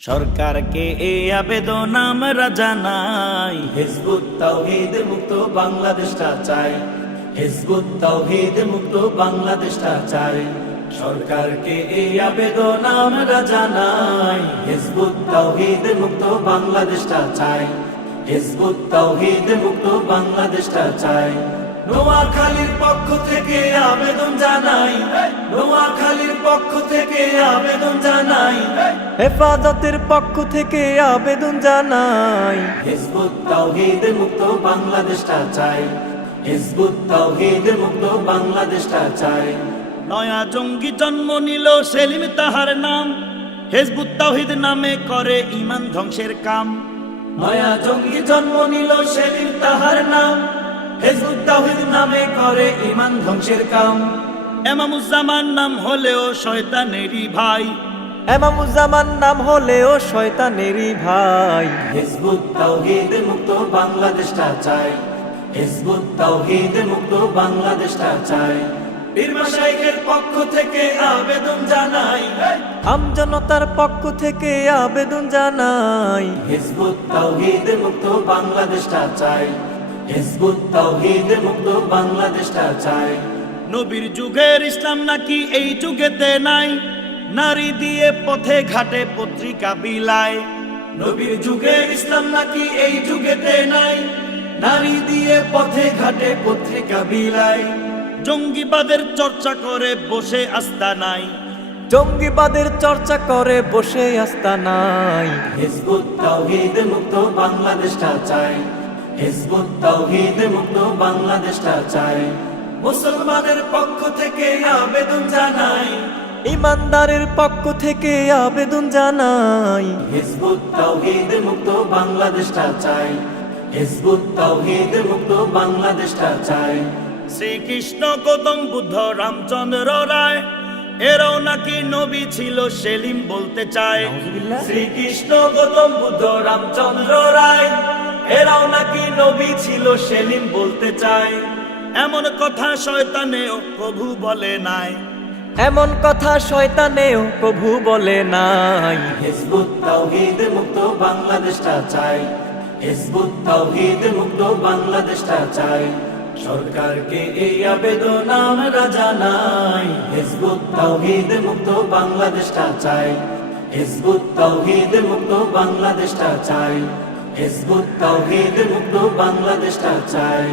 সরকারকে এই আবেদন আমরা জানাই, হিজবুত তাওহীদ মুক্ত বাংলাদেশটা চাই, হিজবুত তাওহীদ মুক্ত বাংলাদেশটা চাই। সরকারকে এই আবেদন আমরা জানাই, হিজবুত তাওহীদ মুক্ত বাংলাদেশটা চাই, হিজবুত তাওহীদ মুক্ত বাংলাদেশটা চাই। নোয়াখালীর পক্ষ থেকে আবেদন জানাই, নোয়াখালীর পক্ষ থেকে আবেদন জানাই, হেফাজতের পক্ষ থেকে আবেদন জানাই, হিজবুত তাওহীদ মুক্ত বাংলাদেশটা চাই, হিজবুত তাওহীদ মুক্ত বাংলাদেশটা চাই। নয়া জঙ্গি জন্ম নিল সেলিম তাহার নাম, হিজবুত তাওহীদ নামে করে ঈমান ধ্বংসের কাম। নয়া জঙ্গি জন্ম নিল সেলিম তাহার নাম, হিজবুত তাওহীদ নামে করে ঈমান ধ্বংসের কাম। এমামুজ্জামান নাম হলেও শয়তানেরই ভাই, এমামুজ্জামান নাম হলেও শয়তানেরই ভাই। হিজবুত তাওহীদ মুক্ত বাংলাদেশটা চাই, হিজবুত তাওহীদ মুক্ত বাংলাদেশটা চাই। পীর মাশায়েখের পক্ষ থেকে আবেদন জানাই, আমজনতার পক্ষ থেকে আবেদন জানাই, হিজবুত তাওহীদ মুক্ত বাংলাদেশটা চাই, হিজবুত তাওহীদ মুক্ত বাংলাদেশটা চাই। নবীর যুগের ইসলাম নাকি এই যুগেতে নাই, নারী দিয়ে পথে ঘাটে পত্রিকা বিলায়। নবীর যুগের ইসলাম নাকি এই যুগেতে নাই, নারী দিয়ে পথে ঘাটে পত্রিকা বিলায়। জঙ্গিবাদের চর্চা করে বসে আস্তানায়, জঙ্গিবাদের চর্চা করে বসে আস্তানায়। হিজবুত তাওহীদ মুক্ত বাংলাদেশটা চাই, হিজবুত তাওহীদ মুক্ত বাংলাদেশটা চাই। মুসলমানের পক্ষ থেকে আবেদন জানাই, ইমানদারের পক্ষ থেকে আবেদন জানাই, হিজবুত তাওহীদ মুক্ত বাংলাদেশটা চাই, হিজবুত তাওহীদ মুক্ত বাংলাদেশটা চাই। শ্রীকৃষ্ণ গৌতম বুদ্ধ রামচন্দ্র রায় এরাও নাকি নবী ছিল সেলিম বলতে চায়। শ্রীকৃষ্ণ গৌতম বুদ্ধ রামচন্দ্র রায় এরাও নাকি নবী ছিল সেলিম বলতে চায়। এমন কথা শয়তানেও প্রভু বলে নাই, এমন কথা শয়তানেও প্রভু বলে নাই। হিজবুত তাওহীদ মুক্ত বাংলাদেশটা চাই, হিজবুত তাওহীদ মুক্ত বাংলাদেশটা চাই। সরকারকে এই আবেদন আমরা জানাই, হিজবুত তাওহীদ মুক্ত বাংলাদেশটা চাই, হিজবুত তাওহীদ মুক্ত বাংলাদেশটা চাই, হিজবুত তাওহীদ মুক্ত বাংলাদেশটা চাই।